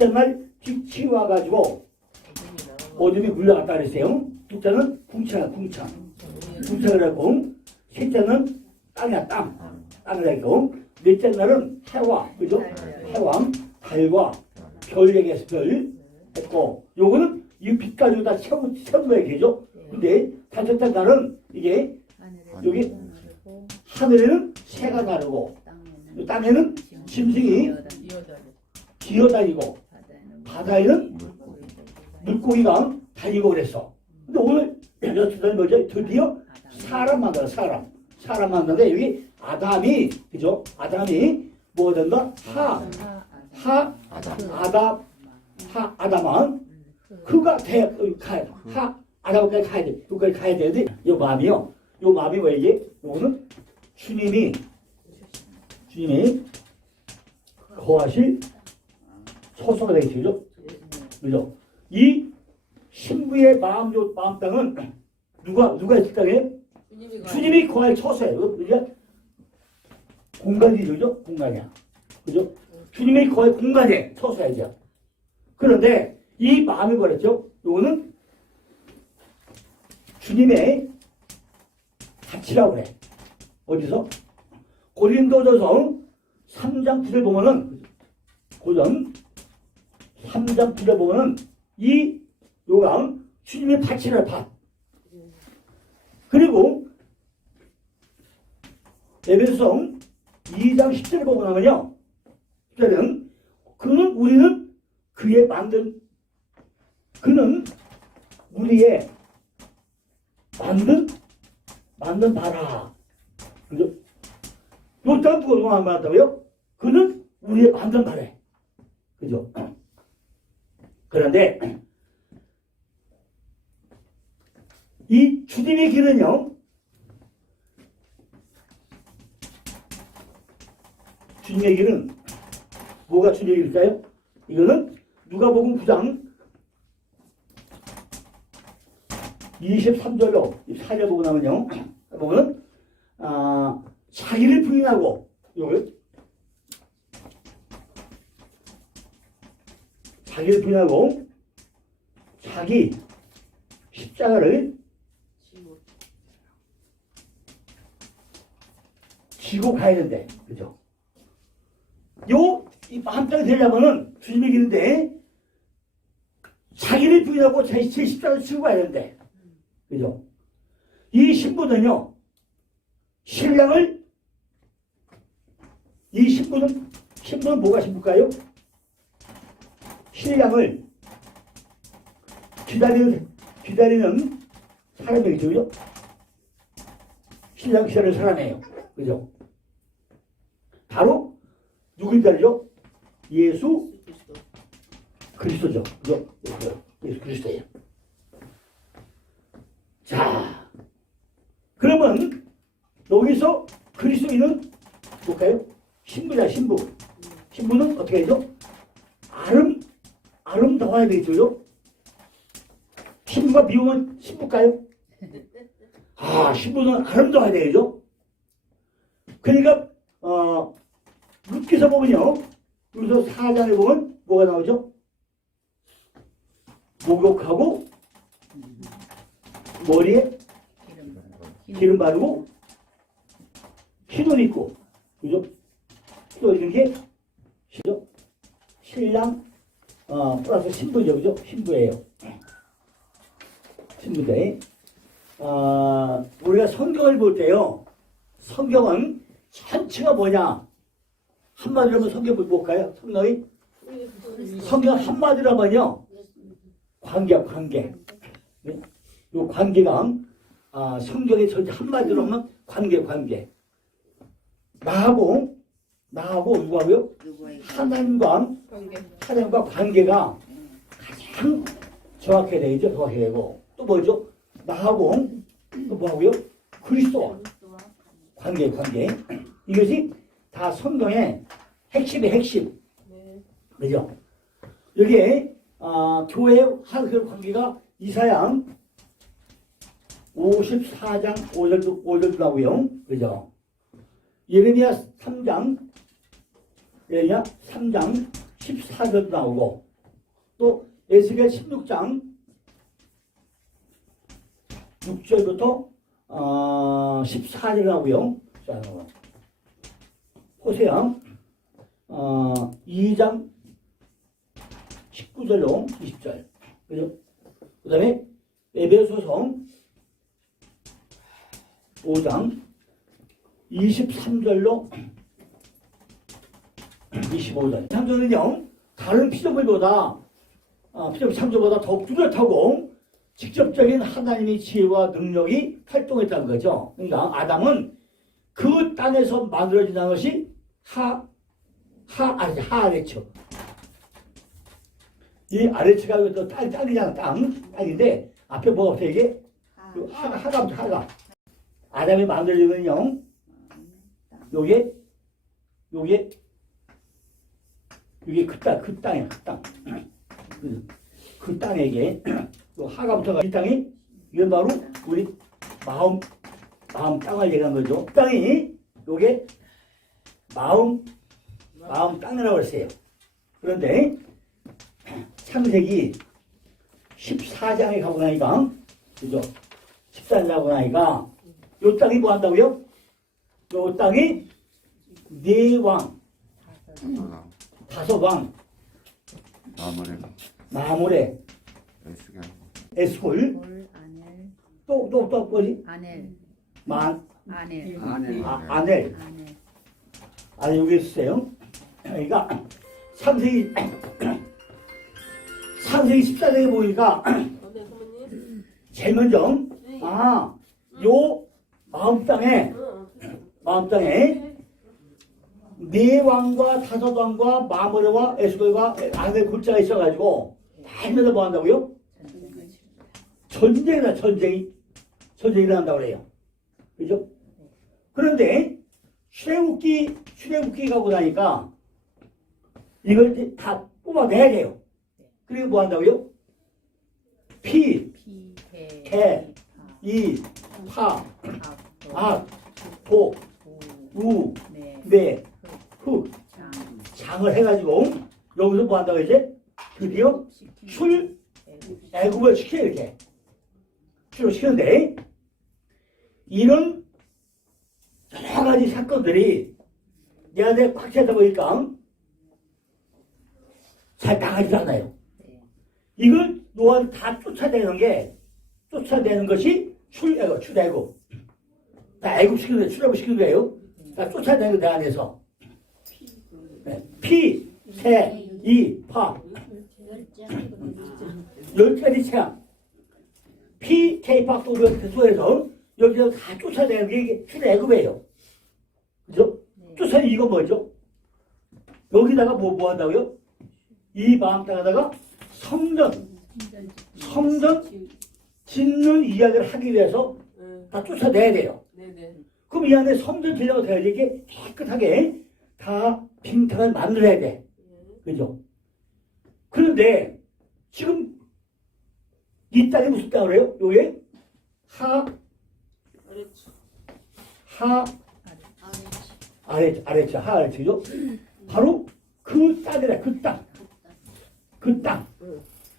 첫날 빛이 와가지고 어둠이 물러갔다 그랬어요. 둘째는 궁창. 궁창이라고. 셋째는 땅이야, 땅을 했고. 넷째 날은 해와, 그죠? 해왕, 달과 별 얘기해서 별 했고. 요거는 이 빛 가지고 다 세운 얘기죠. 근데 다섯째 날은 이게 여기 하늘에는 새가 나르고 땅에는 짐승이 기어다니고 바다에는 물고기가 다니고 그랬어. 근데 오늘 여섯째 뭐죠? 드디어 사람 만들어. 사람 만드는데 여기 아담이, 그죠? 아담이 뭐가 된다? 아담은 그가 아담까지 가야 돼. 그까지 가야 되는데 요 마음이요. 요 마음이 왜 이게? 요거는 주님이 거하실 소소가 되겠죠. 그죠? 이 신부의 마음 땅은 누가 있을 땅에? 주님이 거할 처소예요. 그죠? 공간이죠. 공간이야. 그죠? 주님이 거할 공간에 처소야죠. 그런데 이 마음이 뭐랬죠? 요거는 주님의 가치라고 그래. 어디서? 고린도전서 3장 9절 보면은, 고전 3장 9절 보면은 이 요강 주님의 가치를 봐. 그리고 에베소서 2장 10절을 보고 나면요, 10절은 우리는 그의 우리의 만든 바라. 그죠? 요딴 누가 안 받았다고요? 그는 우리의 만든 바래. 그죠? 그런데 이 주님의 길은요, 주님의 길은 뭐가 주님의 길일까요? 이거는 누가복음 9장 23절로 4절 보고 나면요, 보면은 자기를 부인하고, 자기를 부인하고 자기 십자가를 지고 가야 된대. 그죠? 이 마음땅이 되려면은 주님의 길인데 자기를 부인하고 제 십자가를 지고 가야 된대. 그죠? 이 신부는요, 신부는 뭐가 신부일까요? 신랑을 기다리는 사람이겠죠, 그죠? 신랑 기다리는 사람이에요. 그죠? 바로 누구 기다리죠? 예수 그리스도죠. 그죠? 예수 그리스도예요. 자, 그러면 여기서 그리스도인은 볼까요? 신부자, 신부. 신부는 어떻게 하죠? 아름다워야 되겠죠? 신부가 미우면 신부일까요? 신부는 아름다워야 되겠죠? 그러니까 룻기서 보면요, 여기서 4장에 보면 뭐가 나오죠? 목욕하고 머리에 기름 바르고 흰옷 입고, 그죠? 또 이렇게 신랑 플러스 신부죠, 그죠? 신부예요. 신부대. 우리가 성경을 볼 때요, 성경은 전체가 뭐냐? 한마디로 하면 성경을 볼까요? 성경 한마디로 하면요, 관계. 네? 요 관계가 성경의 전체 한마디로 하면 관계. 나하고 누구하고요? 하나님과 관계가 가장 정확해야 되죠. 정확해야 되고, 또 뭐죠? 나하고 또 뭐하고요? 그리스도와 관계. 이것이 다 성경의 핵심이에요, 핵심. 그죠? 여기에 교회의 한 관계가 이사야 54장 5절도 나오고요. 그죠? 예레미야 3장 14절도 나오고, 또 에스겔 16장 6절부터 14절 나오고요. 자, 호세아 2장 19절로 20절. 그죠? 그 다음에 에베소서 5장 23절로 25절. 창조는요, 다른 피조물보다, 피조물 창조보다 더욱 뚜렷하고 직접적인 하나님의 지혜와 능력이 활동했다는 거죠. 그러니까 아담은 그 땅에서 만들어진다는 것이 하아래처. 이 아래처가 또 땅이잖아, 땅인데, 앞에 뭐가 없어, 이게? 하가. 아담이 만들어지면요, 요게 그 땅이야, 그 땅. 그 땅에게, 또 하가부터가 이 땅이, 이건 바로 우리 마음 땅을 얘기한 거죠. 땅이, 요게 마음 땅이라고 했어요. 그런데, 창세기 14장에 가고 나니까, 그죠? 14장에 가고 나니까, 요 땅이 뭐 한다고요? 요 땅이 네 왕, 다섯 왕, 마무레, 에스골, 또 뭐지? 아넬. 여기 있어요. 그러니까 창세기 14장에 보니까 제일 먼저 요 마음 땅에 네 왕과 다섯 왕과 마무레와 에스골과 아넬 골짜가 있어가지고 다니면서 뭐 한다고요? 전쟁이 일어난다고 그래요. 그죠? 그런데 출애굽기 가고 나니까 이걸 이제 다 뽑아내야 돼요. 그리고 뭐 한다고요? 피, 개, 이, 파, 악, 복, 우, 네, 흑, 장을 해가지고 여기서 뭐 한다고 이제 드디어 애굽을 시켜 이렇게 출애굽시키는데 이런 여러 가지 사건들이 내 안에 꽉 차다 보니까 잘 나가지도 않아요. 이걸 노아는 다 쫓아내는 것이 출애굽. 다 출애굽 시키는 거예요. 다 쫓아내는 거 내 안에서. 피, 새, 이, 파. 10가지 체험. 피, 태, 파, 소에서 여기서 다 쫓아내는 게 이게 출애굽이에요. 그죠? 쫓아내는 이건 뭐죠? 여기다가 뭐 한다고요? 이 마음 땅에다가 성전 짓는 이야기를 하기 위해서 다 쫓아내야 돼요. 그럼 이 안에 성전 지려고 돼야지 이게 깨끗하게 다 빈탕을 만들어야 돼. 그죠? 그런데 지금 이 땅이 무슨 땅을 해요? 요게 하아래처죠? 바로 그 땅이래, 그 땅.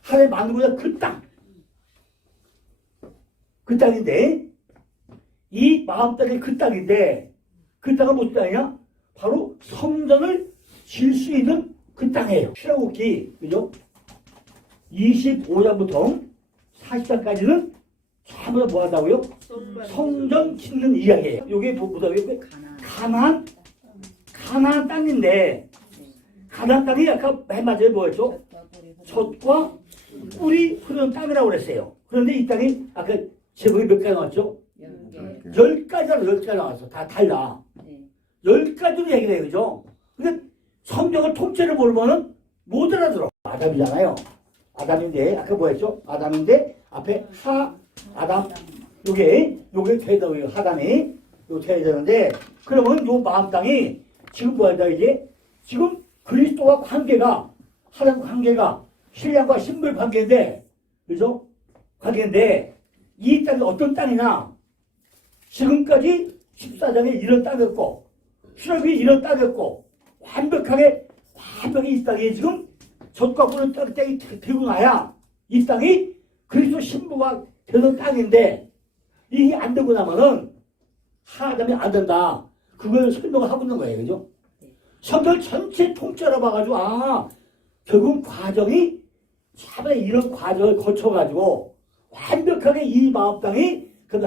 하나님 만들고자 그 땅. 그 땅인데, 이 마음 땅이 그 땅인데, 그 땅은 무슨 땅이냐? 바로 성전을 질 수 있는 그 땅이에요. 출애굽기, 그죠? 25장부터 40장까지는 전부 다 뭐 한다고요? 성전 짓는 이야기예요. 이게 뭐다고요? 가나안 땅인데, 가나안 땅이 아까 맨 마지막에 뭐였죠? 젖과 꿀이 흐르는 땅이라고 그랬어요. 그런데 이 땅이 아까 제목이 몇 가지 나왔죠? 10가지로 나왔어. 다 달라. 10가지로 얘기를 해요. 그죠? 근데 성경을 통째로 모르면은 못 알아들어. 아담이잖아요. 아담인데, 아까 뭐였죠? 아담인데, 앞에 아담. 요게 되더라고요. 하담이. 요게 돼야 되는데, 그러면 요 마음 땅이 지금 뭐 한다, 이게? 지금 그리스도와 관계가, 하나님 관계가 신랑과 신부 관계인데, 그죠? 관계인데, 이 땅이 어떤 땅이냐? 지금까지 14장에 이런 땅이었고, 출애굽이 이런 땅이었고, 완벽하게 이 땅이 지금 젖과 꿀을 땅이 되고 나야 이 땅이 그리스도 신부가 되는 땅인데 이게 안 되고 나면은 하나님이 안 된다. 그걸 설명을 하고 있는 거예요. 그죠? 성경 전체 통째로 봐가지고 결국 과정이 차라리 이런 과정을 거쳐가지고 완벽하게 이 마음 땅이 그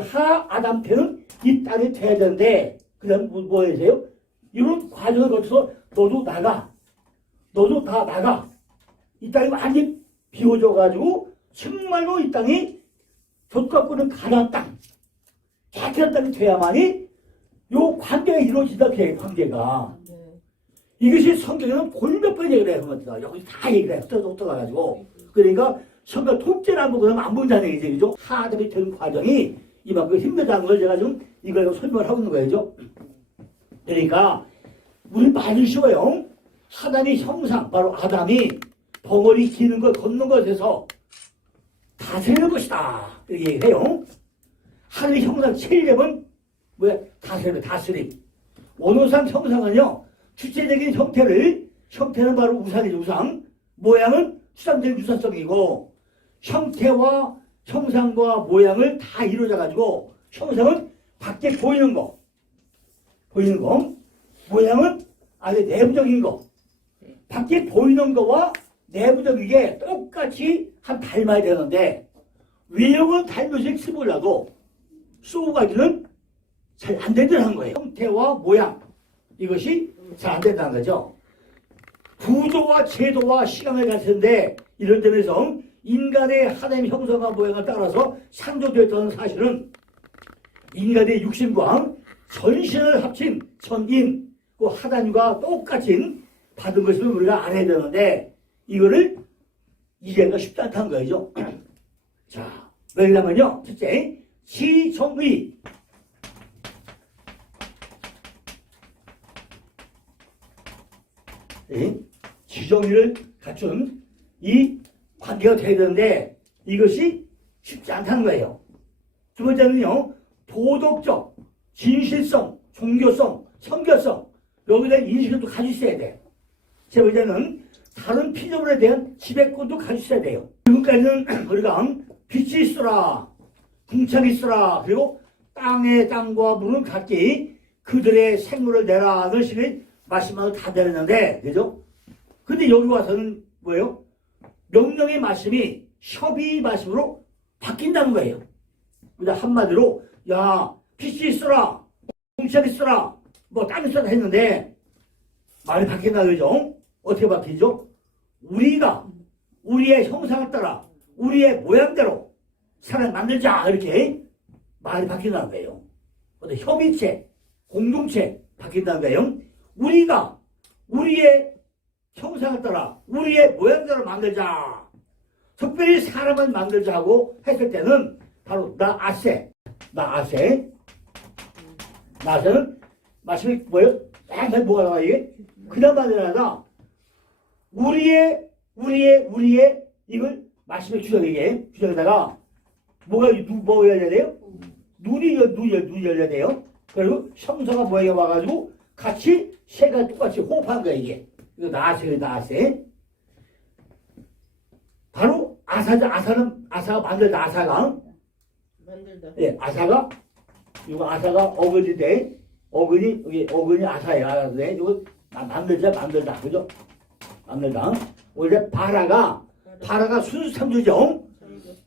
아담 때는 이 땅이 돼야 되는데 그 다음 뭐 해주세요? 이런 과정을 거쳐서 너도 다 나가. 이 땅이 완전히 비워져가지고 정말로 이 땅이 젖과 꿀은 가나안 땅, 깨끗한 땅이 돼야만이 요 관계가 이루어진다. 그 관계가. 이것이 성경에는 몇 번 얘기를 해요. 여기 다 얘기를 해요. 떠가가지고. 그러니까 성경 통째로 안 보고 안 본다는 얘기죠. 그죠? 하나님이 되는 과정이 이만큼 힘들다는 걸 제가 지금 이걸 설명을 하고 있는 거예요. 그러니까 우리 많이 쉬워요. 하나님의 형상, 바로 아담이 덩어리 기는 것, 걷는 것에서 다스리는 것이다. 이렇게 얘기해요. 하나님의 형상 체력은 뭐야? 다스림. 원호상 형상은요, 주체적인 형태는 바로 우상이죠, 우상. 모양은 수상적인 유사성이고, 형태와 형상과 모양을 다 이루어져가지고, 형상은 밖에 보이는 거. 모양은 아주 내부적인 거. 밖에 보이는 거와 내부적인 게 똑같이 닮아야 되는데, 외형은 닮으실지 몰라도, 쏘가기는 잘 안 된다는 거예요. 형태와 모양. 이것이 잘 안 된다는 거죠. 구조와 제도와 시간을 갖는데 이런 점에서 인간의 하나님의 형상과 모양을 따라서 창조되었다는 사실은 인간의 육신과 전신을 합친 천인, 그 하나님과 똑같이 받은 것을 우리가 알아야 되는데 이거를 이해가 쉽지 않다는 거죠. 자, 왜냐면요. 첫째, 지정의. 지정의를 갖춘 이 관계가 돼야 되는데 이것이 쉽지 않다는 거예요. 두 번째는요, 도덕적, 진실성, 종교성, 성교성, 여기에 대한 인식을 또 가지고 있어야 돼. 세 번째는 다른 피조물에 대한 지배권도 가지고 있어야 돼요. 지금까지는 우리가 빛이 있어라, 궁창이 있어라, 그리고 땅과 물은 각기 그들의 생물을 내라는 식의 말씀만을 다 내렸는데, 그죠? 근데 여기 와서는 뭐예요? 명령의 말씀이 협의 말씀으로 바뀐다는 거예요. 그냥 한마디로, 야, 빛이 있어라, 궁창이 있어라, 뭐 땅이 있어라 했는데, 말이 바뀐다, 그죠? 어떻게 바뀌죠? 우리가 우리의 형상을 따라 우리의 모양대로 사람을 만들자, 이렇게 말이 바뀐다는 거예요. 어떤 협의체, 공동체 바뀐다는 거예요. 우리가 우리의 형상을 따라 우리의 모양대로 만들자. 특별히 사람을 만들자고 했을 때는 바로 나아세는 말씀이 뭐예요? 뭐가 나와 이게? 그냥 만들어라. 우리의 이걸 말씀의 규정에다가 뭐 열려야 돼요? 눈이 열려야 돼요. 그리고 형상과 모양이 와가지고 같이 새가 똑같이 호흡한 거야 이게. 이거 나세. 바로 아사가 만들다. 예, 아사가 어근인데 어근이 아사야. 이거 만들다. 그죠? 만들다. 원래 바라가 수수창조죠.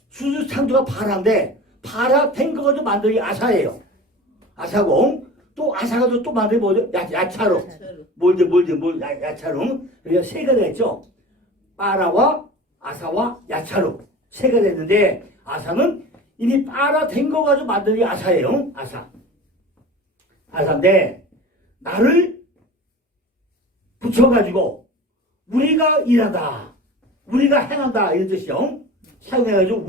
수수창조가 바라인데 바라 된 거도 만들기 아사예요. 아사고 또 아사가 또 만들기 뭐죠? 야차로. 야차로. 그래서 세가 됐죠. 바라와 아사와 야차로 세가 됐는데 아사는 이미 바라 된 거 가지고 만들기 아사예요. 아사인데 나를 붙여가지고 우리가 일하다, 우리가 행한다 이런 뜻이요. 사용해가지고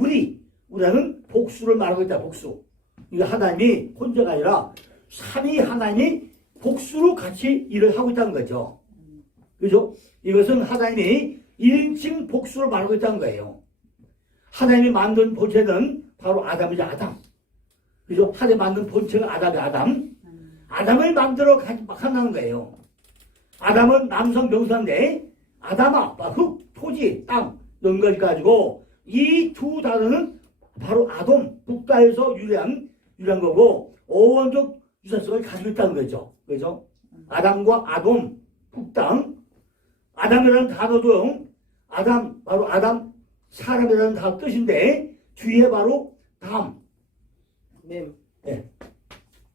우리는 복수를 말하고 있다. 복수. 이거 하나님이 혼자가 아니라 삼위 하나님이 복수로 같이 일을 하고 있다는 거죠. 그죠? 이것은 하나님이 1인칭 복수를 말하고 있다는 거예요. 하나님이 만든 본체는 바로 아담이죠. 아담. 그죠? 하나님이 만든 본체가 아담. 아담을 만들어 한다는 거예요. 아담은 남성 명사인데 아담아, 흙, 토지, 땅 이런 걸 가지고 이 두 단어는 바로 아돔, 북다에서 유래한 거고 어원적 유사성을 가지고 있다는 거죠. 그죠? 아담과 아돔, 북땅. 아담이라는 단어도 아담, 바로 아담, 사람이라는 단어 뜻인데 뒤에 바로 담. 네.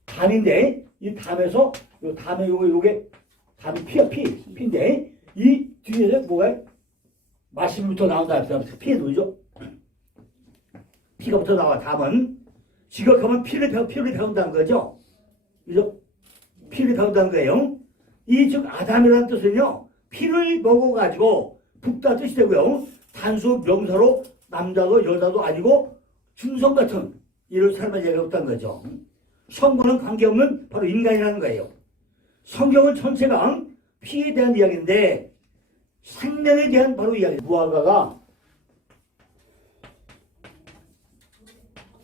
담인데 이 담에서 요 담에 요게 담이 피인데 이 뒤에서 뭐가 마시부터 나온다 해서 피에 놓이죠. 피가부터 나와. 담은 지각하면 피를 배운다는 거죠. 그죠? 피를 배운다는 거예요. 이 즉 아담이라는 뜻은요 피를 먹어가지고 북다 뜻이 되고요. 단수 명사로 남자도 여자도 아니고 중성 같은 이런 사람을 얘기했다는 거죠. 성과는 관계없는 바로 인간이라는 거예요. 성경은 전체가 피에 대한 이야기인데 생명에 대한 바로 이야기.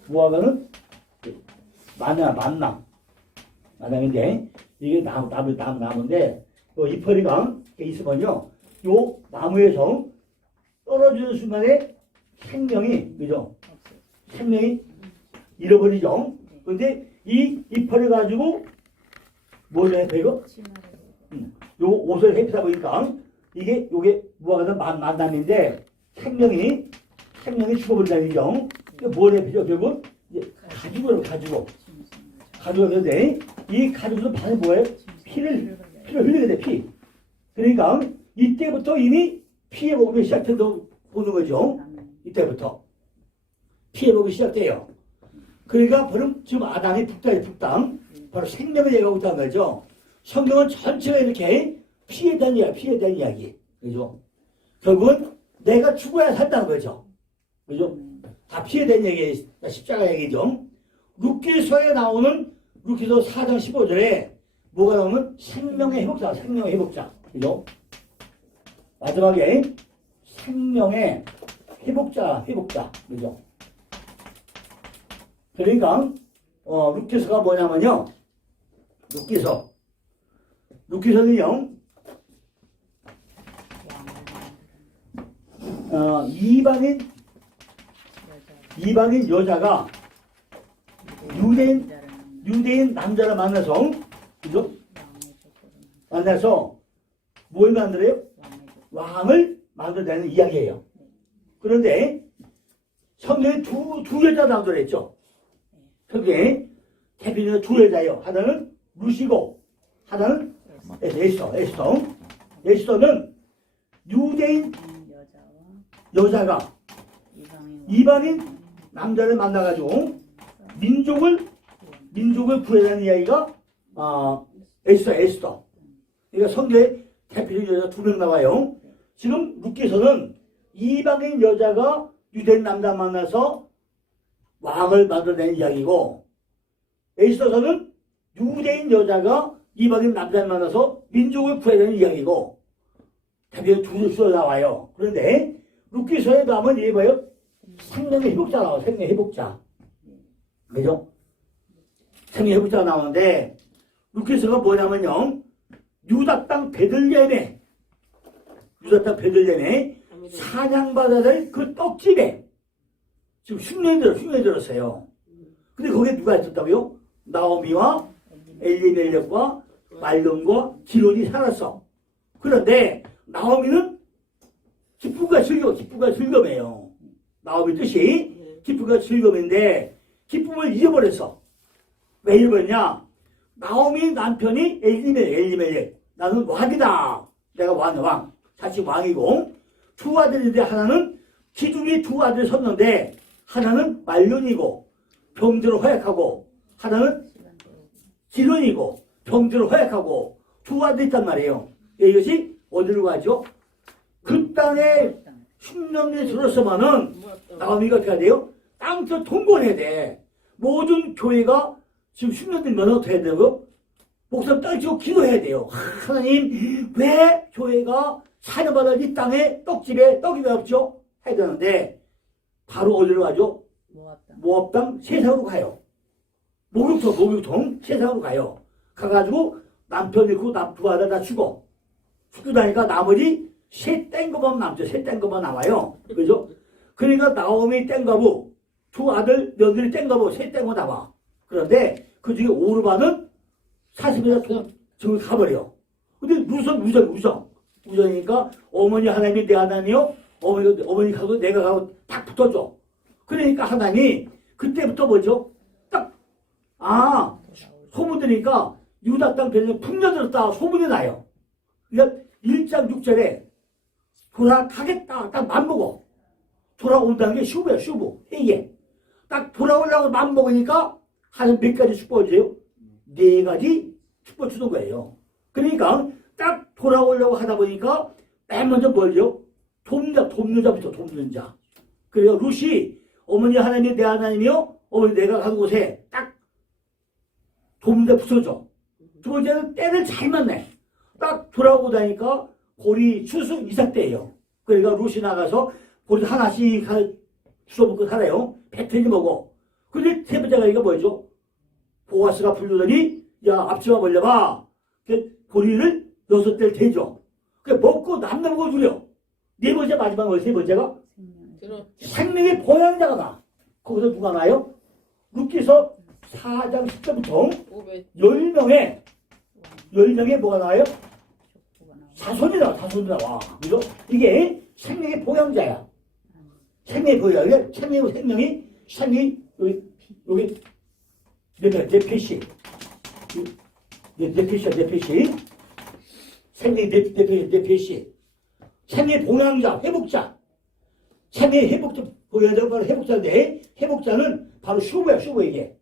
무화과는 만남인데 이게 나무인데 이파리가 있으면요 요 나무에서 떨어지는 순간에 생명이 그죠? 생명이 잃어버리죠. 그런데 이 이파리 가지고 뭘 해, 이거? 요 옷을 햇피다 보니까 요게 무화과는 만남인데 생명이 죽어버린다는 얘기죠. 뭘 햇피죠? 결국 이제 가지고 그런데 이 가지고서 반에 뭐예요? 피를 흘리게 돼, 피. 그러니까 이때부터 이미 피해 보기 시작해서 보는 거죠. 이때부터 피해 보기 시작돼요. 그러니까 바로 지금 아담이 북땅 바로 생명을 얘기하고 있다는 거죠. 성경은 전체가 이렇게 피에 대한 이야기. 그죠? 결국은 내가 죽어야 산다는 거죠. 그죠? 다 피에 대한 얘기, 십자가 얘기죠. 룻기서에 나오는 룻기서 4장 15절에 뭐가 나오면 생명의 회복자. 그죠? 마지막에 생명의 회복자. 그죠? 그러니까, 룻기서가 뭐냐면요. 룻기서는요, 이방인 여자가 유대인 남자를 만나서, 그죠? 만나서 뭘 만들어요? 왕을 만들어내는 이야기예요. 그런데 성경에 두 여자 나오더라 했죠. 그게 대표적인 두 여자예요. 하나는 루시고 하나는 에스더는 유대인 여자가 이방인 남자를 만나가지고 민족을 구해내는 이야기가 에스더. 그러니까 성경에 대표적인 여자 두 명 나와요. 지금 룻기서는 이방인 여자가 유대인 남자 만나서 왕을 만들어내는 이야기고 에스더서는 유대인 여자가 이방인 남자를 만나서 민족을 구해내는 이야기고 대표적인 두 수가 나와요. 그런데 룻기서에 나오면 이게 뭐예요? 생명의 회복자 나와요. 생명의 회복자. 그죠? 생명의 회복자가 나오는데 룻기서가 뭐냐면요. 유다 땅 베들레헴에 사냥받아야 될 그 떡집에 지금 흉년이 들었어요. 근데 거기에 누가 있었다고요? 나오미와 엘리멜렉과 말론과 기론이 살았어. 그런데 나오미는 기쁨과 즐거움이에요. 나오미 뜻이 기쁨과 즐거움인데 기쁨을 잊어버렸어. 왜 잃어버렸냐? 나오미 남편이 엘리멜렉 나는 왕이다. 내가 왕 자식 왕이고 두 아들인데 하나는 기둥이 두 아들이 섰는데 하나는 말론이고 병들어 허약하고 하나는 기론이고 병들어 허약하고 두 아들이 있단 말이에요. 이것이 어디로 가죠? 그 땅에 흉년이 들었으면은 나오미가 어떻게 해야 돼요? 땅에서 통건해야 돼. 모든 교회가 지금 흉년 들면 어떻게 해야 되고? 목숨 떨치고 기도해야 돼요. 하나님 왜 교회가 사려받아 이 땅에 떡집에 떡이 왜 없죠? 해야 되는데 바로 어디로 가죠? 모압 땅 세상으로 가요. 목욕통 세상으로 가요. 가가지고 남편 잃고 두 아들 다 죽고 나니까 나머지 새 땡거만 남죠. 새 땡거만 나와요. 그죠? 그러니까 나오미 땡거부, 두 아들, 며느리 땡거부, 새 땡거 나와. 그런데 그 중에 오르반은 40m 저기 가버려. 근데 우정이니까 어머니 하나님이 내 하나님이요. 어머니 가고 내가 가고 딱 붙어줘. 그러니까 하나님이 그때부터 뭐죠? 딱, 소문 들으니까 유다 땅 되는 풍년들었다 소문이 나요. 그러니까 1장 6절에 돌아가겠다 딱 맘먹어. 돌아온다는 게 슈브야, 슈브. 이게 딱 돌아오려고 맘먹으니까 하는 몇 가지 축복을 줘요? 4가지 축복 주는 거예요. 그러니까 딱 돌아오려고 하다 보니까 맨 먼저 뭘요? 돕는 자부터 돕는 자. 그래요. 룻이 어머니 하나님이 내 하나님이요. 어머니 내가 간 곳에 딱 돕는 자 붙여줘. 두 번째는 때를 잘 만내. 딱 돌아오고 나니까 고리 추수 이삭 때예요. 그러니까 룻이 나가서 고리 하나씩 주워 먹고 살아요. 배틀이 먹어. 근데 세 번째가 이거 뭐죠? 보아스가 불르더니 야 앞치마 벌려봐. 고리를 6대를 대줘. 그 먹고 남는 거 누려. 네 번째 마지막으로 세 번째가 생명의 보양자가 나. 거기서 누가 나요? 룻기서 4장 10절부터 10명의 뭐가 나와요? 자손이 나와. 그죠? 이게 생명의 보양자야. 생명의 보양자. 생명이 여기 내 표시. 내 표시. 생명의 내 표시. 생명의 보양자, 회복자. 생명의 회복자, 보양자가 바로 회복자인데, 회복자는 바로 슈브야, 슈브 이게.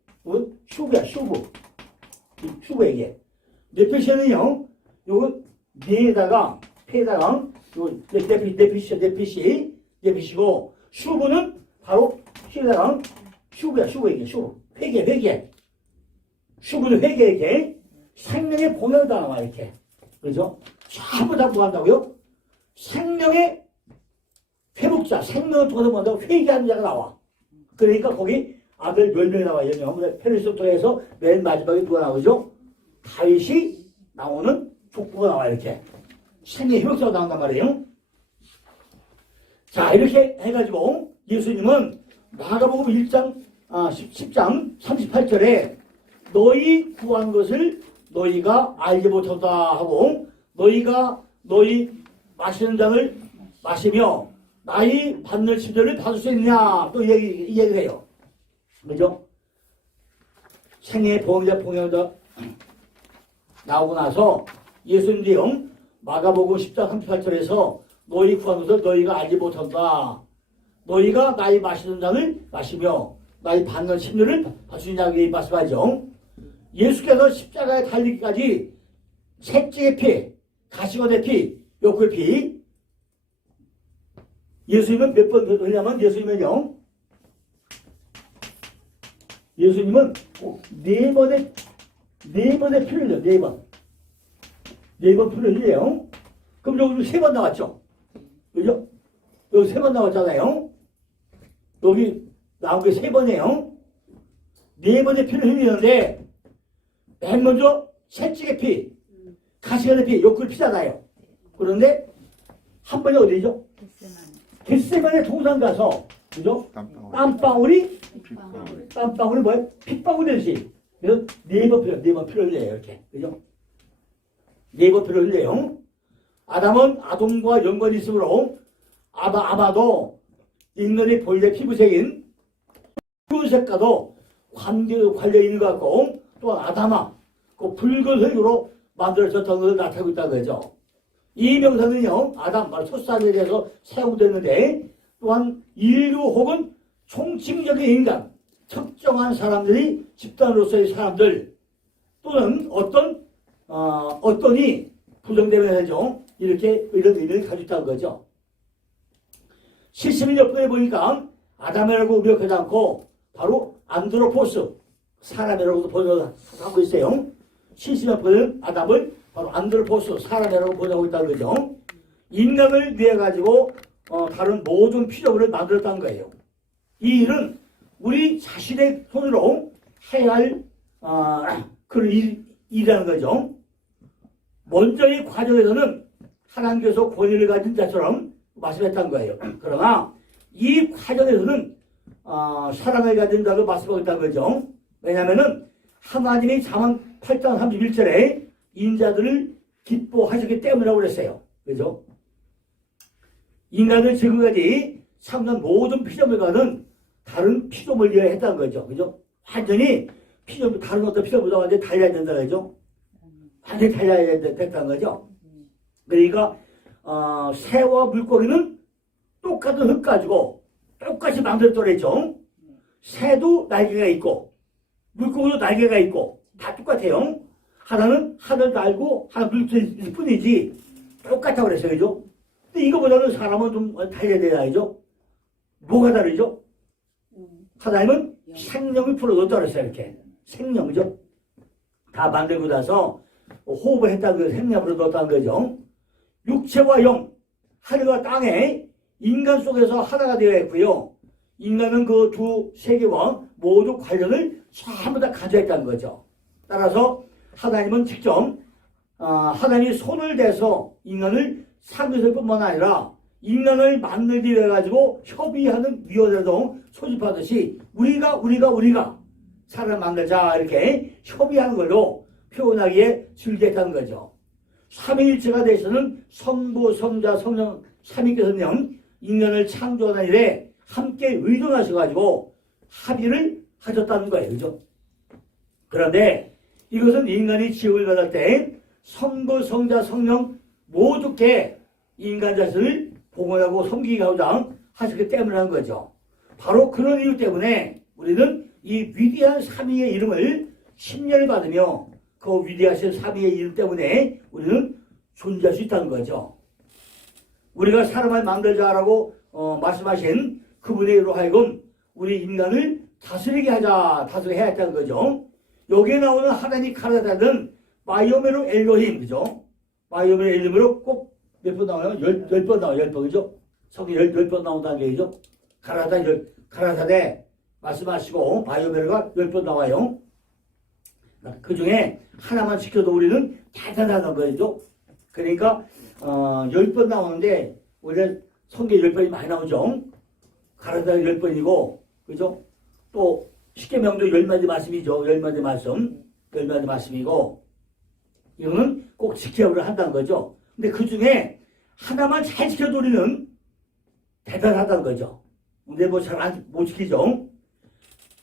슈브야, 슈브. 슈브 이게. 내 표시는요, 요거, 뇌에다가, 폐에다가, 내 표시고, 슈브는 바로, 휘에다가, 슈브야, 슈브 이게, 슈브. 회개. 슈브는 회개, 이렇게. 생명의 보양자 나와, 이렇게. 그죠? 전부 다 뭐 한다고요? 생명의 회복자, 생명을 통해서 뭐 한다고 회개하는 자가 나와. 그러니까 거기 아들 10명이 나와, 10명. 페르시부터해서 맨 마지막에 누가 나오죠? 다윗이 나오는 족보가 나와, 이렇게. 생명의 회복자가 나온단 말이에요. 자, 이렇게 해가지고 예수님은 마가복음 10장 38절에 너희 구한 것을 너희가 알지 못한다 하고 너희가 너희 마시는 잔을 마시며 나이 받는 침전을 받을 수 있느냐 또 얘기를 해요. 그죠? 생애의 봉양자 나오고 나서 예수님이 마가복음 10장 38절에서 너희 구한 것을 너희가 알지 못한다. 너희가 나이 마시는 잔을 마시며 나이 받는 침전을 받을 수 있느냐고 말씀하죠. 예수께서 십자가에 달리기까지 채찍의 피, 가시관의 피, 욕구의 피. 예수님은 몇 번 흘리냐면 예수님은 네 번의 피를 흘려요. 네 번 피를 흘려요. 그럼 여기 3번 나왔죠? 그죠? 여기 3번 나왔잖아요. 여기 나온 게 3번이에요. 4번의 피를 흘리는데 맨 먼저 채찍의 피, 가시관의 피, 욕구의 피잖아요. 그런데 한 번이 어디죠? 겟세마네 동산 가서, 그죠? 땀방울이 뭐예요? 핏방울이듯이. 그래서 4번 피를 흘려요, 이렇게. 그죠? 4번 피를 흘려요. 아담은 아동과 연관이 있으므로, 아마도 인간의 본래 피부색인 붉은색과도 관련 있는 것 같고, 또한 아담아, 그 붉은색으로 만들어졌다는 것을 나타내고 있다는 거죠. 이 명사는요, 아담, 바로 첫사람에 대해서 사용됐는데, 또한 인류 혹은 총칭적인 인간, 특정한 사람들이 집단으로서의 사람들, 또는 어떤이 부정되면서 이렇게 이런 의미를 가지고 있다는 거죠. 71년번에 보니까 아담이라고 우려하지 않고, 바로 안드로포스, 사람이라고도 번역하고 있어요. 70년번은 아담을 바로 안드로포스, 사람이라고 번역하고 있다는 거죠. 인간을 위해 가지고 다른 모든 피조물을 만들었다는 거예요. 이 일은 우리 자신의 손으로 해야 할 그런 일이라는 거죠. 먼저 이 과정에서는 하나님께서 권위를 가진 자처럼 말씀했던 거예요. 그러나 이 과정에서는 사랑을 가진 자로 말씀하고 있다는 거죠. 왜냐하면은 하나님이 잠언 8장 31절에 인자들을 기뻐하셨기 때문이라고 그랬어요. 그죠? 인간을 지금까지 삼는 모든 피조물과는 다른 피조물이어야 했다는 거죠. 그죠? 완전히 피조물, 다른 어떤 피조물과 완전히 달라야 된다는 거죠. 완전히 달라야 됐다는 거죠. 그러니까, 새와 물고기는 똑같은 흙 가지고 똑같이 만들었더랬죠. 새도 날개가 있고, 물고기도 날개가 있고, 다 똑같아요. 하나는 하늘 날고, 하나 물질 뿐이지, 똑같다고 그랬어요. 그죠? 근데 이거보다는 사람은 좀 달려야 되나요? 뭐가 다르죠? 하나님은 생명을 풀어줬다고 그랬어요. 이렇게. 생명이죠. 다 만들고 나서 호흡을 했다는 거, 생명을 넣었다는 거죠. 육체와 영, 하늘과 땅에 인간 속에서 하나가 되어 있고요. 인간은 그 두 세계와 모두 관련을 전부 다 가져 있다는 거죠. 따라서 하나님은 직접 하나님이 손을 대서 인간을 창조할 뿐만 아니라 인간을 만들기 위해 가지고 협의하는 위원회도 소집하듯이 우리가 사람 만들자 이렇게 협의하는 걸로 표현하기에 즐겼다는 거죠. 삼위일체가 되시는 성부, 성자, 성령 삼위께서는 인간을 창조하는 일에 함께 의존하셔가지고 합의를 하셨다는 거예요. 그죠? 그런데 이것은 인간이 지옥을 받을 때 성부, 성자, 성령 모두께 인간 자신을 봉헌하고 섬기고자 하셨기 때문이라는 거죠. 바로 그런 이유 때문에 우리는 이 위대한 삼위의 이름을 10년을 받으며 그 위대하신 삼위의 이름 때문에 우리는 존재할 수 있다는 거죠. 우리가 사람을 만들자라고 말씀하신 그분의 이로 하여금 우리 인간을 다스리게 다스리게 해야 했다는 거죠. 여기에 나오는 하나님 가라다는 마이오메로 엘로힘, 그죠? 마이오메로 엘로힘으로 꼭 몇 번 나와요? 10번 나와요, 10번, 그죠? 성경 10번 나온다는 얘기죠. 가라다데 말씀하시고, 마이오메로가 10번 나와요. 그 중에 하나만 지켜도 우리는 대단하다는 거죠. 그러니까, 10번 나오는데, 원래 성경 10번이 많이 나오죠. 가라다 10번이고, 그죠? 또, 십계명도 10마디 말씀이죠. 10마디 말씀. 10마디 말씀이고, 이거는 꼭 지켜야 한다는 거죠. 근데 그 중에 하나만 잘 지켜도 우리는 대단하다는 거죠. 근데 뭐 잘 못 지키죠.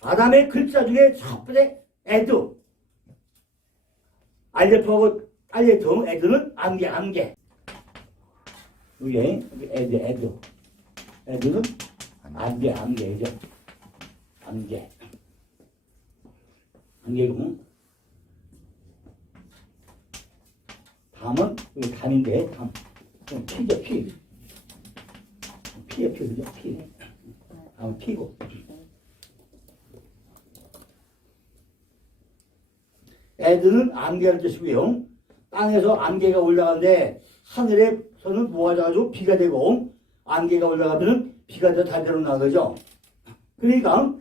아담의 글자 중에 첫 번째 에드. 알레프하고 알레트, 에드는 안개. 이게 에드. 에드는 안개죠. 안개고. 담은 이게 담인데 담. 피죠, 피. 피에 피, 그죠? 피. 담은 피고. 애들은 안개를 뜻이고요. 땅에서 안개가 올라가는데 하늘에서는 뭐가 자가지고 비가 되고 안개가 올라가면 비가 더 달대로 나가죠. 그러니까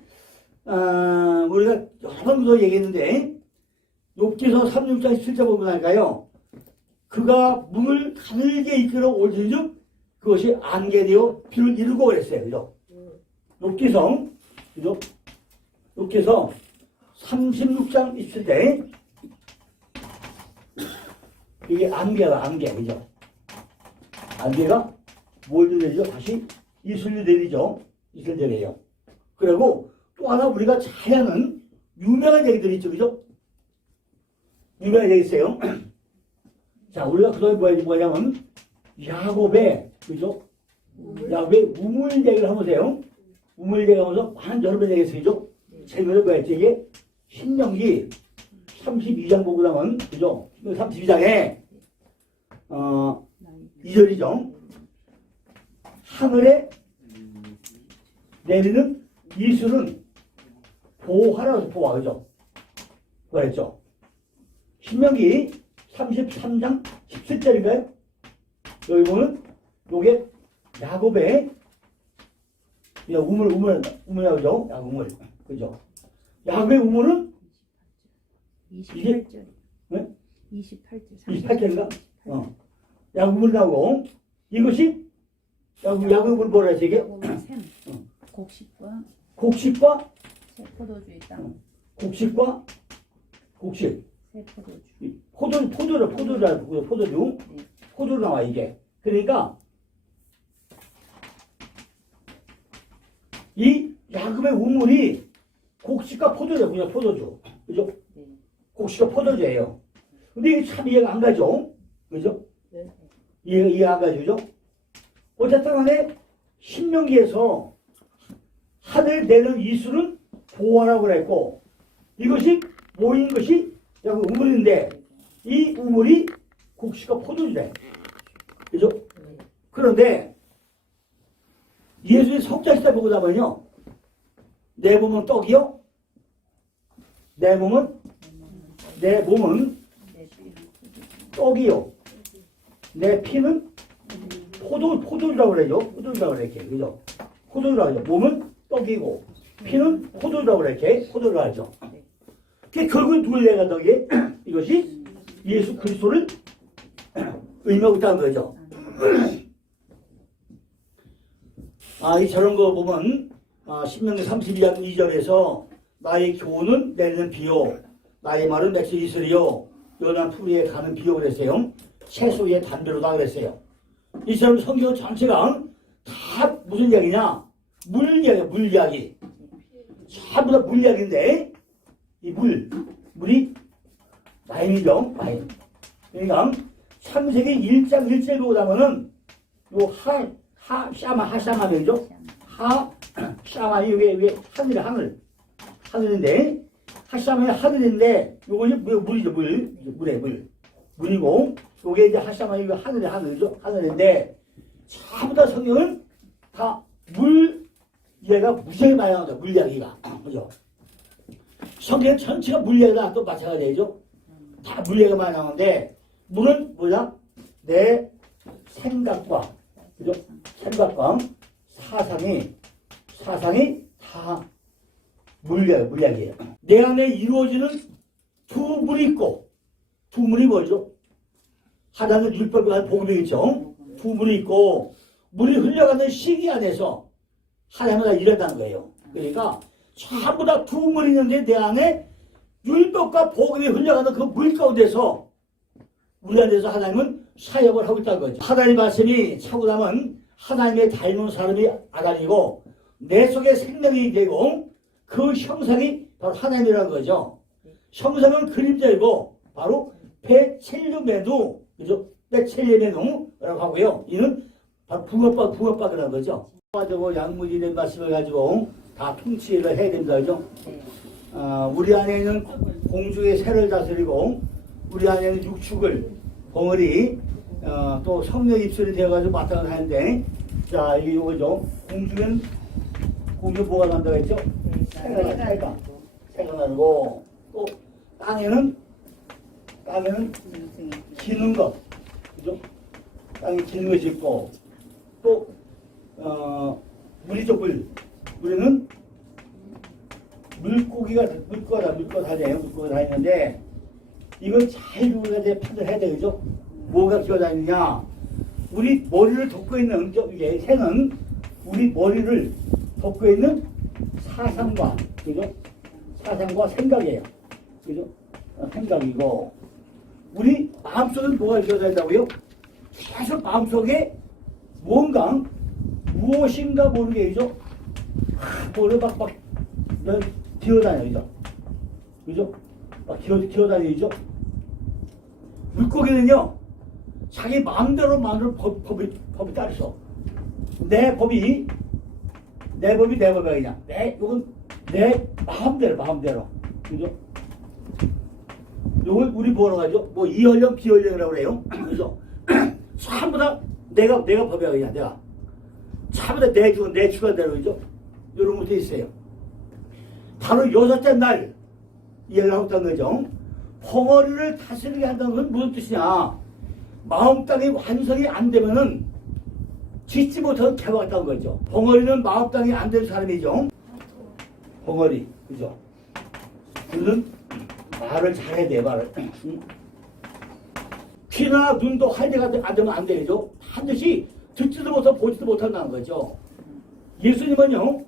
우리가 여러 번도 얘기했는데 욥기서 36장 17절 보면 할까요? 그가 문을 가늘게 이끌어 올리는 중 그것이 안개되어 비를 이루고 그랬어요. 그죠? 욥기서, 그죠? 욥기서 36장 27절 이게 안개, 그죠? 안개가 뭘 내리죠? 다시 이슬을 내리죠. 이슬 내려요. 그리고 또 하나 우리가 잘 아는 유명한 얘기들이 있죠. 그죠? 유명한 얘기 있어요. 자, 우리가 그동안 뭐냐면, 야곱의, 그죠? 야곱의 우물 얘기를 한번 보세요. 우물 얘기하면서 여러 번 얘기했어요. 그죠? 재미를 뭐였지, 이게? 신명기 32장 보고 나면, 그죠? 32장에, 2절이죠. 하늘에 내리는 이슬은 보화라고 보화, 그죠? 그랬죠? 신명기 33장 17절인가요? 여기 보면 요게 야곱의 우물이라고 죠 우물. 그죠? 야곱의 우물은 28절. 네? 28절. 28절인가? 야구물 나오고 이것이 야구물 뭐라 하지 이게? 야구물 샘, 곡식과 곡식과 새 포도주의 땅, 곡식 새 포도주. 포도주 네. 포도로 나와 이게. 그러니까 이 야금의 우물이 곡식과 포도죠. 그냥 포도주. 그죠? 네. 곡식과 포도주예요. 근데 이게 참 이해가 안 가죠? 그죠? 네. 이해 안 가죠? 어쨌든 간에 신명기에서 하늘 내는 이수는 보화라고 그랬고 이것이 모인 것이 야금 우물인데 이 우물이 곡식과 포도주래. 그죠? 그런데 예수의 성자시다 보고 나면요. 내 몸은 떡이요. 내 몸은 내 피는 떡이요. 내 피는 포도주라고 그래요. 포도주라고 그래. 그죠? 포도주라고 하죠. 몸은 떡이고 피는 포도주라고 그래. 포도주라고 하죠. 그게 결국은 누굴 얘기한다 이게? 이것이 예수 그리스도를 의미하고 있다는 거죠. 이 저런 거 보면 신명기 32장 2절에서 나의 교훈은 내리는 비요 나의 말은 맥주 이슬이요 연한 풀이에 가는 비요 그랬어요. 채소의 담배로다 그랬어요. 이처럼 성경 전체가 다 무슨 이야기냐? 물 이야기야. 물 이야기. 전부 다 물 이야기인데 이 물이 마인이죠. 마인. 그러니까 창세기 1장 1절 보고 나면은 요 하샤마명이죠. 샤마 이게 하늘인데 하샤마의 하늘인데 요거 물이죠. 물이고 요게 이제 하샤마 이거 하늘이죠. 하늘인데 전부 다 성경은 다 물 이야기가 무지하게 많이 나온다. 물 이야기가 그죠? 성경 전체가 물 이야기가 또 마찬가지죠. 다 물 이야기가 많이 나오는데 물은 뭐냐? 내 생각과 그죠? 생각과 사상이 다 물이야기예요. 내 안에 이루어지는 두 물이 있고 두 물이 뭐죠? 하나는 율법과 복음이겠죠. 두 물이 있고 물이 흘러가는 시기 안에서 하나님은 일한다는 거예요. 그러니까 전부 다 두 물이 있는데 내 안에 율법과 복음이 흘러가는 그 물 가운데서 우리 안에서 하나님은 사역을 하고 있다는 거죠. 하나님 말씀이 차고 나면 하나님의 닮은 사람이 아담이고 내 속에 생명이 되고 그 형상이 바로 하나님이라는 거죠. 형상은 그림자이고 바로 베첼루메누 그죠? 베첼루메누라고 하고요. 이는 바로 붕어빵이라는 거죠. 가지고 양무지 된 말씀을 가지고 다 통치를 해야 된다 그죠? 우리 안에 있는 공중의 새를 다스리고 우리 안에 있는 육축을 벙어리 또 성령 입술이 되어가지고 마땅을 하는데 자 이게 요거죠. 공중 뭐가 난다고 했죠? 새가 나고 또 땅에는 기는 것 그죠? 땅에 기는 것이 있고 또 물이죠. 물에는 물고기가 다녀요. 물고기가 다니는데 이건 잘 우리가 이제 판단해야 되죠. 뭐가 기어다니냐? 우리 머리를 덮고 있는 이게 새는 우리 머리를 덮고 있는 사상과 그죠? 사상과 생각이에요. 그죠? 생각이고 우리 마음속은 뭐가 기어다닌다고요? 계속 마음속에 무엇인가 모르게죠. 뭐를 막 기어다녀요. 그죠? 막 기어다니죠. 물고기는요, 자기 마음대로 법이 따르죠. 내 법이 내 법이야 그냥. 이건 내 마음대로. 그죠? 요걸 우리 뭐라고 하죠? 뭐 이연령 비연령이라고 그래요. 그죠? 전부 다 내가 법이야 그냥 내가. 전부 다 내 주관대로 그죠? 이런 것도 있어요. 바로 여섯째 날 이야기를 하고 있다는 거죠. 벙어리를 다스리게 한다는 건 무슨 뜻이냐? 마음 땅이 완성이 안 되면은 짓지 못하는 개화가 있다는 거죠. 벙어리는 마음 땅이 안 되는 사람이죠. 벙어리, 그죠? 그는 말을 잘해야 돼, 말을. 귀나 눈도 할례가 안 되면 안 되죠. 반드시 듣지도 못하고 보지도 못한다는 거죠. 예수님은요,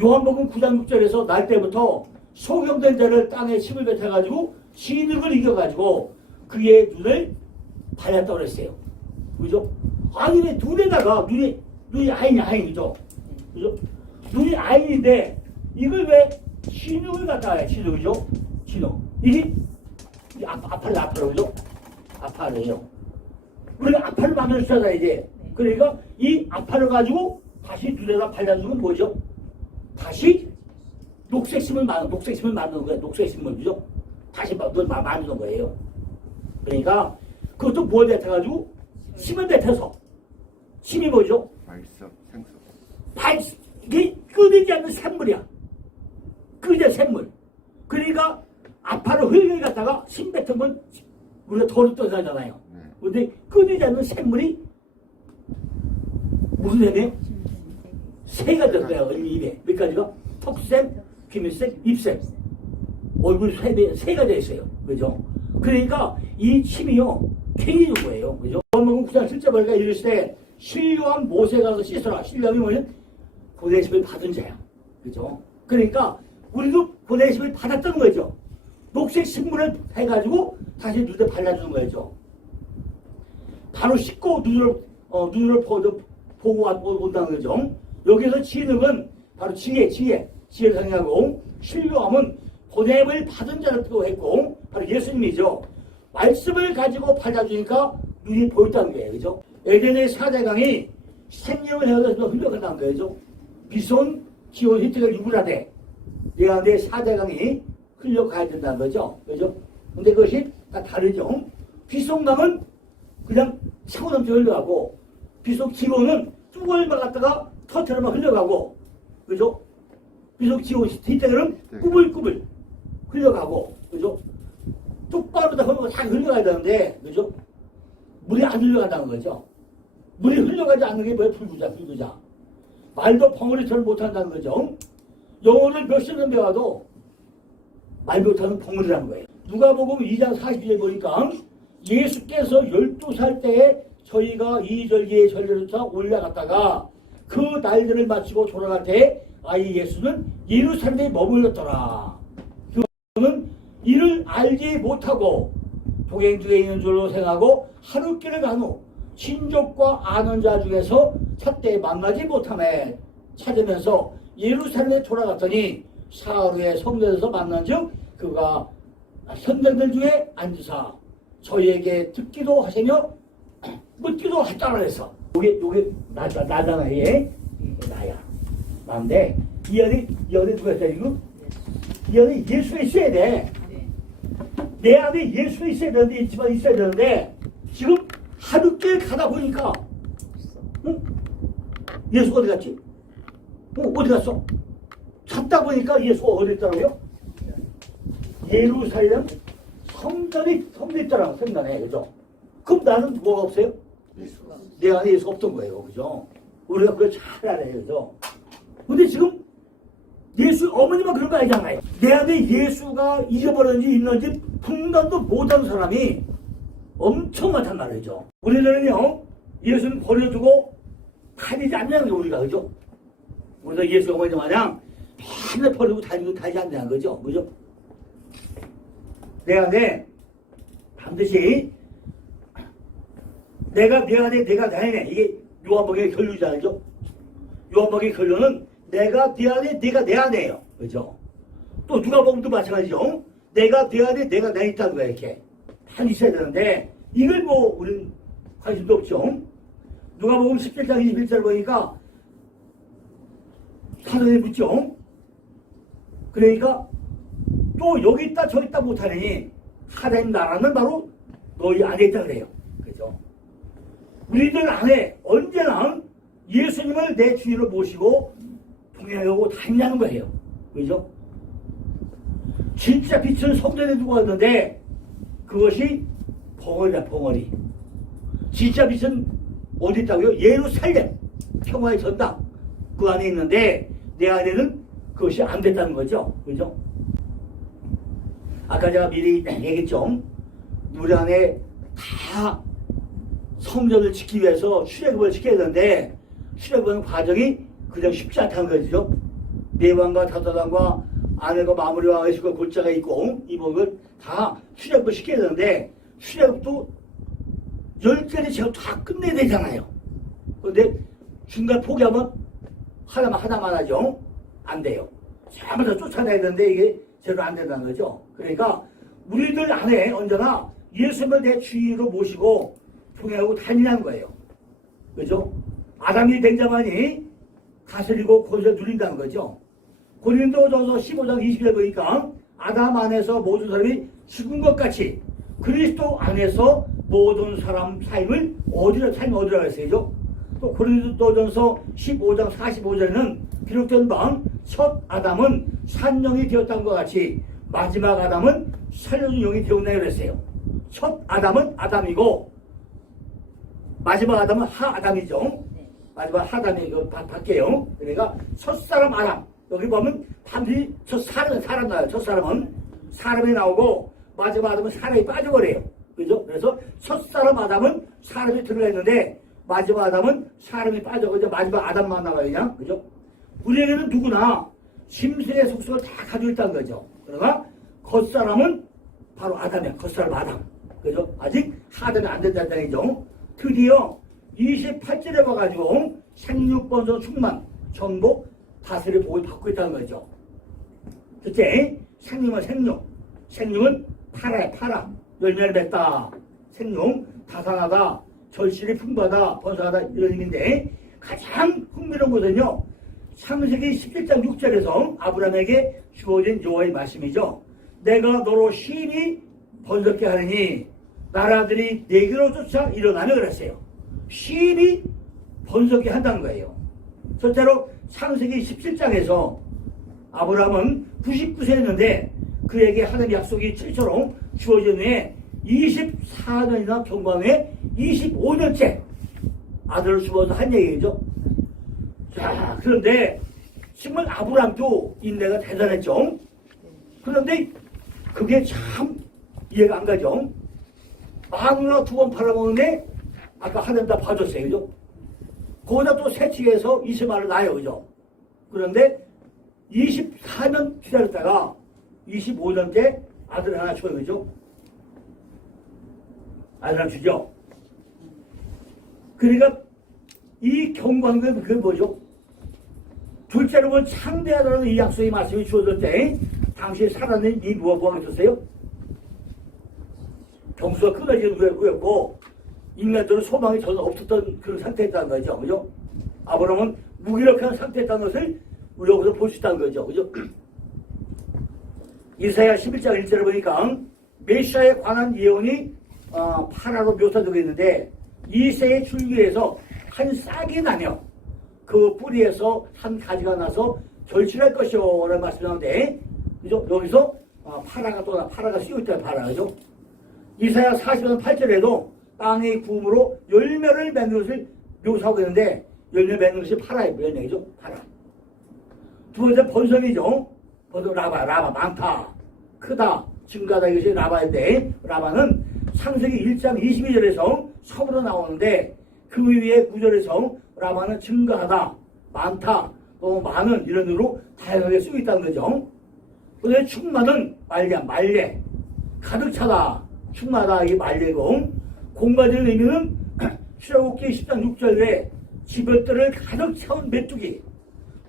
요한복음 9장 6절에서 날 때부터 소경된 자를 땅에 힘을 뱉어가지고 진흙을 이겨가지고 그의 눈을 밝았다고 그랬어요. 그죠? 아니 왜 눈에다가 눈이 아인이죠. 그죠? 눈이 아인인데 이걸 왜 진흙을 갖다가 해? 진흙이죠? 진흙. 이게 아파요, 그죠? 아파요. 우리가 아파를 만들 수 있어야 돼. 그러니까 이 아파를 가지고 다시 눈에다 발라주면 뭐죠? 다시 녹색심을 만드는 거예요. 녹색심을, 그죠? 다시 만드는 거예요. 그러니까 그것도 뭘 뱉어가지고 심을 뱉어서 심이 뭐죠? 발석, 생석. 이게 끊이지 않는 샘물이야. 끊이지 않는 샘물. 그러니까 아파를 흘려 갖다가 심 뱉으면 우리가 돌을 떠나잖아요. 그런데 끊이지 않는 샘물이 무슨 샘이에요? 새가 들어가요. 입에. 몇 가지가? 턱샘, 귀밑샘, 입샘. 얼굴 새가 되어 있어요. 그죠? 그러니까 이 침이요, 괜히 준 거예요. 그죠? 요한복음 9장 7절 보니까 이르시되 신령한 모세가 가서 씻어라. 신령이 뭐냐? 보내심을 받은 자야. 그죠? 그러니까 우리도 보내심을 받았던 거죠. 녹색 신문을 해가지고 다시 눈에 발라주는 거죠. 바로 씻고 눈을 보고 온다는 거죠. 여기서 진흙은 바로 지혜를 상징하고 신령함은 보냄을 받은 자를 뜻했고 바로 예수님이죠. 말씀을 가지고 발라주니까 눈이 보였다는 거예요. 그죠? 에덴의 사대강이 생명을 헤어져서 흘러간다는 거죠. 비손, 기온, 히트가 유불하되 내가 내 사대강이 흘러가야 된다는 거죠. 그죠? 근데 그것이 다 다르죠. 비손강은 그냥 차고 넘쳐 흘러가고 비손 기온은 뚜껑을 막았다가 터트려만 흘러가고 그죠? 비손 기온, 히트는 꾸불꾸불 흘러가고 그죠? 똑바로 다 흘러가야 되는데 그죠? 물이 안 흘러간다는 거죠. 물이 흘러가지 않는 게 뭐예요? 불구자. 말도 벙어리처럼 못한다는 거죠. 영어를 몇십 년 배워도 말 못하는 벙어리라는 거예요. 누가복음 2장 42절 보니까 예수께서 12살 때에 저희가 이절기의 전례로서 올라갔다가 그 날들을 마치고 돌아갈 때 아이 예수는 예루살렘에 머물렀더라. 그는 이를 알지 못하고 동행 중에 있는 줄로 생각하고 하룻길을 간 후 친족과 아는 자 중에서 찾되 만나지 못하매 찾으면서 예루살렘에 돌아갔더니 사흘 성전에서 만난 즉 그가 선생들 중에 앉으사 저희에게 듣기도 하시며 묻기도 했다고 해서 요게 나잖아. 이게 나야. 나인데 이 안에 누가 있어야 되고 이 안에 예수가 있어야 돼. 내 안에 예수가 있어야 되는데 있지만 있어야 되는데 지금 하룻길 가다 보니까 예수가 어디 갔지? 어디 갔어? 찾다 보니까 예수가 어디 있더라고요? 예루살렘 성전에 있더라고. 성전에. 그죠? 그럼 나는 뭐가 없어요? 내 안에 예수가 없던 거예요. 그죠? 우리가 그걸 잘 알아요. 그죠? 근데 지금 예수 어머니만 그런 거 아니잖아요. 내 안에 예수가 잊어버렸는지 있는지 분간도 못하는 사람이 엄청 많단 말이죠. 우리들은요 예수는 버려두고 다니지 않냐는 게 우리가. 그죠? 우리가 예수 어머니 마냥 맨날 버리고 다니지 않냐는 거죠. 그죠? 내 안에 반드시 내가 내 안에 내가 다니네. 이게 요한복음의 결론이지 알죠? 요한복음의 결론은 내가 내 안에 내가 내 안에요. 그죠? 또 누가복음도 마찬가지죠. 내가 내 안에 내가 내 있다는 거야. 이렇게 다 있어야 되는데 이걸 뭐 우리는 관심도 없죠. 누가복음 17장 21절 보니까 사도들이 묻죠. 그러니까 또 여기 있다 저기 있다 못하니 하나님 나라는 바로 너희 안에 있다 그래요. 그죠? 우리들 안에 언제나 예수님을 내 주인으로 모시고 동행하고 다니냐는 거예요. 그죠? 진짜 빛은 성전에 두고 왔는데 그것이 벙어리다. 벙어리. 진짜 빛은 어디 있다고요? 예루살렘 평화의 전당 그 안에 있는데 내 안에는 그것이 안 됐다는 거죠. 그죠? 아까 제가 미리 얘기했죠. 우리 안에 다 성전을 짓기 위해서 출애굽을 시켜야 되는데 출애굽하는 과정이 그냥 쉽지 않다는 거죠. 네 왕과 다섯 왕과 아내가 마무리와 의식과 골자가 있고 이목을 다 출애굽을 시켜야 되는데 출애굽도 10개를 제가 다 끝내야 되잖아요. 그런데 중간 포기하면 하나만 하죠. 안 돼요. 전부 다 쫓아내야 되는데 이게 제대로 안 된다는 거죠. 그러니까 우리들 안에 언제나 예수님을 내 주인으로 모시고 통행하고 다니는 거예요. 그죠? 아담이 된 자만이 다스리고 권세를 누린다는 거죠. 고린도전서 15장 20절 보니까 아담 안에서 모든 사람이 죽은 것 같이 그리스도 안에서 모든 사람 삶을 어디라고 했어요? 또 고린도전서 15장 45절에는 기록된 바 첫 아담은 산영이 되었다는 것 같이 마지막 아담은 살려준 영이 되었나요? 그랬어요. 첫 아담은 아담이고 마지막 아담은 하아담이죠. 마지막 하아담이 이거 밖에요. 그러니까 첫사람 아담 여기 보면 반드시 사람 나와요. 첫사람은 사람이 나오고 마지막 아담은 사람이 빠져버려요. 그죠? 그래서 첫사람 아담은 사람이 들어가 있는데 마지막 아담은 사람이 빠져서 마지막 아담만 나와요. 그냥 그죠? 우리에게는 누구나 짐승의 속성을 다 가지고 있다는 거죠. 그러나 겉사람은 바로 아담이야. 겉사람 아담. 그죠? 아직 하담이 안 된다는 얘기죠. 드디어 28절에 와가지고 생육번성 충만, 정복, 다스릴 복을 받고 있다는 거죠. 첫째, 생육은 생육. 생육은 파라. 열매를 맺다. 생육, 다산하다. 절실히 풍부하다. 번성하다. 이런 의미인데 가장 흥미로운 것은요. 창세기 17장 6절에서 아브라함에게 주어진 여호와의 말씀이죠. 내가 너로 심히 번성케 하리니 나라들이 내게로 쫓아 일어나며 그랬어요. 심히 번성케 한다는 거예요. 첫째로 창세기 17장에서 아브라함은 99세였는데 그에게 하나님의 약속이 철처럼 주어진 후에 24년이나 경과 후에 25년째 아들을 주어서 한 얘기죠. 자, 그런데 정말 아브라함도 인내가 대단했죠. 그런데 그게 참 이해가 안 가죠. 마누라 2번 팔아먹는데 아까 하나님 다 봐줬어요. 그죠? 거기다 또 새치기해서 이스마엘을 낳아요. 그죠? 그런데 24년 기다렸다가 25년째 아들 하나 줘요. 그죠? 아들 하나 주죠. 그러니까 이 경고한 게 그게 뭐죠? 둘째로 본 창대하다는 이 약속의 말씀이 주어질 때 당시 살아낸 이 무엇보가 있었어요? 경수가 끊어지는 거였고 인간들은 소망이 전혀 없었던 그런 상태였다는 거죠. 그죠? 아브라함은 무기력한 상태였다는 것을 우리가 여기서 볼 수 있다는 거죠. 그죠? 이사야 11장 1절을 보니까 메시아에 관한 예언이 파라로 묘사되고 있는데 이새의 줄기에서 한 싹이 나며 그 뿌리에서 한 가지가 나서 결실할 것이요 라는 말씀이 나오는데 그죠? 여기서 파라가 쓰여 있다. 파라 그죠? 이사야 40장 8절에도 땅의 구음으로 열매를 맺는 것을 묘사하고 있는데 열매 맺는 것이 파라의 열매죠. 파라. 두 번째 번성이죠. 번성 라바 많다 크다 증가하다 이것이 라바인데 라바는 창세기 1장 22절에서 섬으로 나오는데 그 위에 9절에서 라바는 증가하다 많다 또 많은 이런 의미로 다양하게 쓰고 있다는 거죠. 그런데 충만은 말레 가득 차다 충만하다 이게 말레고 공간적인 의미는 출애굽기 10장 6절에 집것들을 가득 채운 메뚜기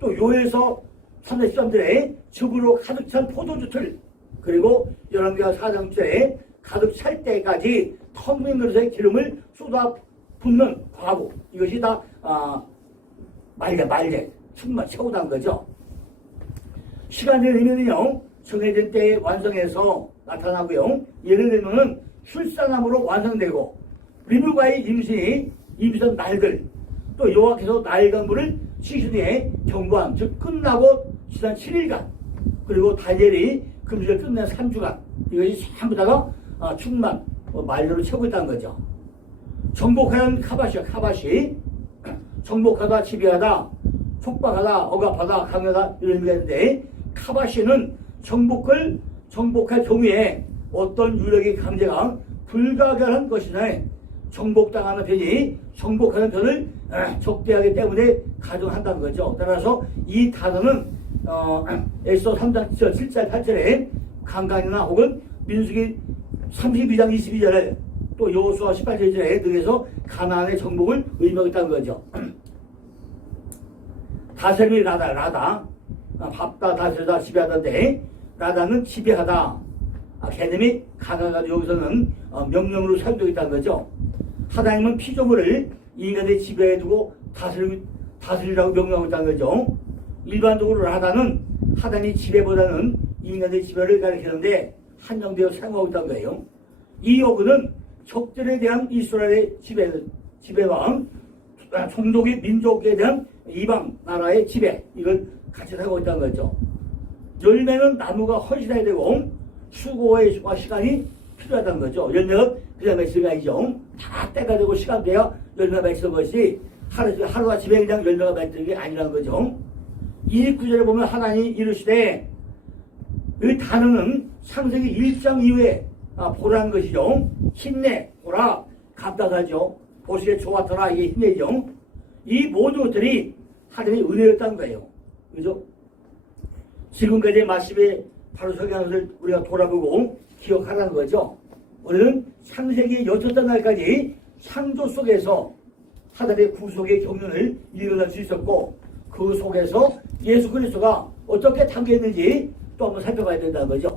또 요에서 3장 13절에 즙으로 가득 찬 포도주 틀 그리고 열왕기하 4장절에 가득 찰 때까지 텅 빈 그릇에 기름을 쏟아 붓는 과부 이것이 다 말레 충만 채우다는 거죠. 시간의 의미는요 정해진 때에 완성해서 나타나고요 예를 들면 출산함으로 완성되고 리브가의 임신한 날들 또 여호와께서 나일간물을 치신 후에 경고한 즉 끝나고 지난 7일간 그리고 다니엘이 금식을 끝낸 3주간 이것이 전부 다가 충만 말로로 채우고 있다는 거죠. 정복하는 카바시 정복하다 지배하다 촉박하다 억압하다 강요하다 이런 의미가 있는데 카바시는 정복할 경우에 어떤 유력의 강제가 불가결한 것이나 정복당하는 편이 정복하는 편을 적대하기 때문에 가정한다는 거죠. 따라서 이 단어는 에스더 3장 7절 8절에 강간이나 혹은 민수기 32장 22절에 또 여호수아 18절에 등에서 가나안의 정복을 의미하고 있다는 거죠. 다스림이 라다 밥다 다스리다 지배하던데 라다는 지배하다 개념이 강화가지고 여기서는 명령으로 사용되고 있다는 거죠. 하나님은 피조물을 인간의 지배에 두고 다스리라고 명령하고 있다는 거죠. 일반적으로 라다는 하나님의 지배보다는 인간의 지배를 가리키는데 한정되어 사용하고 있다는 거예요. 이 어근은 적들에 대한 이스라엘의 지배와 종족의 민족에 대한 이방 나라의 지배, 이걸 같이 사용하고 있다는 거죠. 열매는 나무가 헌신해야 되고 수고와 시간이 필요하다는 거죠. 열매가 그냥 맺히는 게 아니죠. 다 때가 되고 시간 돼야 열매가 맺히는 것이 하루가 집에 그냥 열매가 맺히는 게 아니라는 거죠. 29절에 보면 하나님이 이르시되, 이 단어는 창세기 1장 이후에 보라는 것이죠. 힘내, 보라, 감당하죠. 보시기에 좋았더라, 이게 힘내죠. 이 모든 것들이 하나님의 은혜였다는 거예요. 그죠? 지금까지의 마십의 바로 설교하는 것을 우리가 돌아보고 기억하라는 거죠. 우리는 창세기 6장 날까지 창조 속에서 하나님의 구속의 경륜을 일어날 수 있었고, 그 속에서 예수 그리스도가 어떻게 담겨있는지 또 한번 살펴봐야 된다는 거죠.